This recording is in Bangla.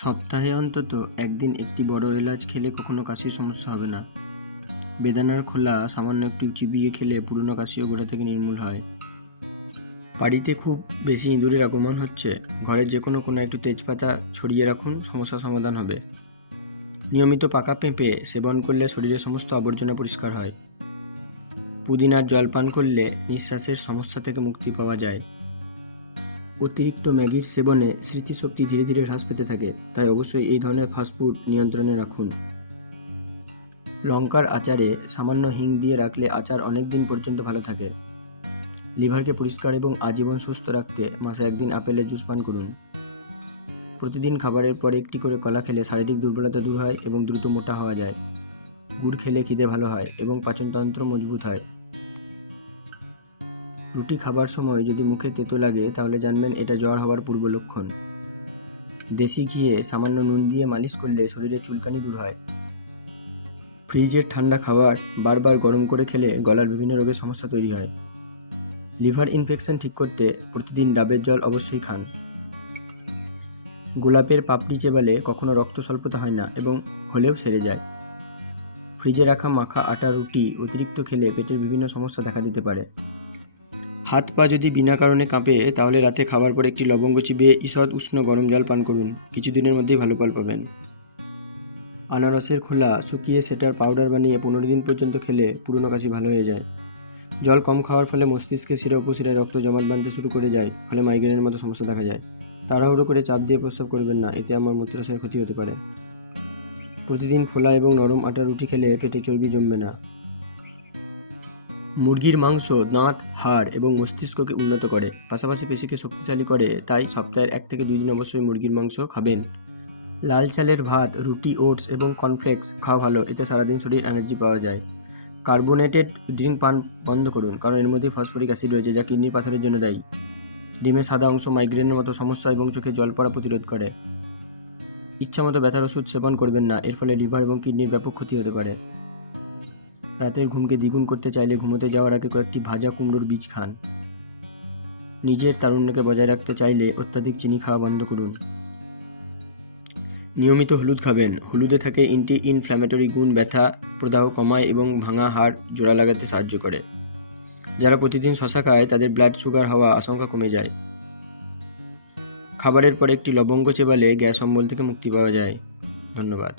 সপ্তাহে অন্তত একদিন একটি বড় এলাচ খেলে কখনো কাশির সমস্যা হবে না। বেদানার খোলা সামান্য একটু চিবিয়ে খেলে পুরনো কাশিও গোড়া থেকে নির্মূল হয়। বাড়িতে খুব বেশি ইঁদুরের আগমন হচ্ছে, ঘরের যে কোনো একটু তেজপাতা ছড়িয়ে রাখুন, সমস্যার সমাধান হবে। নিয়মিত পাকা পেঁপে সেবন করলে শরীরের সমস্ত আবর্জনা পরিষ্কার হয়। পুদিনার জল পান করলে নিঃশ্বাসের সমস্যা থেকে মুক্তি পাওয়া যায়। অতিরিক্ত ম্যাগির সেবনে স্মৃতিশক্তি ধীরে ধীরে হ্রাস পেতে থাকে, তাই অবশ্যই এই ধরনের ফাস্টফুড নিয়ন্ত্রণে রাখুন। লঙ্কার আচারে সামান্য হিং দিয়ে রাখলে আচার অনেক দিন পর্যন্ত ভালো থাকে। লিভারকে পরিষ্কার এবং আজীবন সুস্থ রাখতে মাসে একদিন আপেলের জুস পান করুন। প্রতিদিন খাবারের পরে একটি করে কলা খেলে শারীরিক দুর্বলতা দূর হয় এবং দ্রুত মোটা হওয়া যায়। গুড় খেলে খিদে ভালো হয় এবং পাচনতন্ত্র মজবুত হয়। রুটি খাবার সময় যদি মুখে তেতো লাগে তাহলে জানবেন এটা জ্বর হওয়ার পূর্ব লক্ষণ। দেশি ঘিয়ে সামান্য নুন দিয়ে মালিশ করলে শরীরে চুলকানি দূর হয়। ফ্রিজের ঠান্ডা খাবার বারবার গরম করে খেলে গলার বিভিন্ন রোগের সমস্যা তৈরি হয়। লিভার ইনফেকশন ঠিক করতে প্রতিদিন ডাবের জল অবশ্যই খান। গোলাপের পাপড়ি চেবালে কখনো রক্ত স্বল্পতা হয় না এবং হলেও সেরে যায়। ফ্রিজে রাখা মাখা আটা রুটি অতিরিক্ত খেলে পেটের বিভিন্ন সমস্যা দেখা দিতে পারে। হাত পা যদি বিনা কারণে কাঁপে তাহলে রাতে খাবার পরে একটি লবঙ্গ চিবিয়ে ঈষৎ উষ্ণ গরম জল পান করুন, কিছুদিনের মধ্যেই ভালো ফল পাবেন। আনারসের খোলা শুকিয়ে সেটার পাউডার বানিয়ে 15 দিন পর্যন্ত খেলে পুরনো কাশি ভালো হয়ে যায়। জল কম খাওয়ার ফলে মস্তিষ্কে শিরা উপশিরায় রক্ত জমাট বাঁধতে শুরু করে যায়, ফলে মাইগ্রেনের মতো সমস্যা দেখা যায়। তাড়াহুড়ো করে চাপ দিয়ে প্রস্রাব করবেন না, এতে আমার মূত্রাশয়ের ক্ষতি হতে পারে। প্রতিদিন ফোলা এবং নরম আটা রুটি খেলে পেটে চর্বি জমবে না। মুরগির মাংস দাঁত, হাড় এবং মস্তিষ্ককে উন্নত করে, পাশাপাশি পেশিকে শক্তিশালী করে, তাই সপ্তাহের 1 থেকে 2 দিন অবশ্যই মুরগির মাংস খাবেন। লাল চালের ভাত, রুটি, ওটস এবং কর্নফ্লেক্স খাওয়া ভালো, এতে সারাদিন শরীর এনার্জি পাওয়া যায়। কার্বোনেটেড ড্রিঙ্ক পান বন্ধ করুন, কারণ এর মধ্যে ফসফরিক অ্যাসিড রয়েছে যা কিডনির পাথরের জন্য দায়ী। ডিমের সাদা অংশ মাইগ্রেনের মতো সমস্যা এবং চোখে জল পড়া প্রতিরোধ করে। ইচ্ছামতো ব্যথার ওষুধ সেবন করবেন না, এর ফলে লিভার এবং কিডনির ব্যাপক ক্ষতি হতে পারে। রাতের ঘুমকে দ্বিগুণ করতে চাইলে ঘুমোতে যাওয়ার আগে কয়েকটি ভাজা কুমড়োর বীজ খান। নিজের তারুণ্যকে বজায় রাখতে চাইলে অত্যাধিক চিনি খাওয়া বন্ধ করুন। নিয়মিত হলুদ খাবেন, হলুদে থাকে অ্যান্টি ইনফ্ল্যামেটরি গুণ, ব্যথা প্রদাহ কমায় এবং ভাঙা হাড় জোড়া লাগাতে সাহায্য করে। যারা প্রতিদিন শশা খায় তাদের ব্লাড সুগার হওয়া আশঙ্কা কমে যায়। খাবারের পরে একটি লবঙ্গ চেবালে গ্যাস অম্বল থেকে মুক্তি পাওয়া যায়। ধন্যবাদ।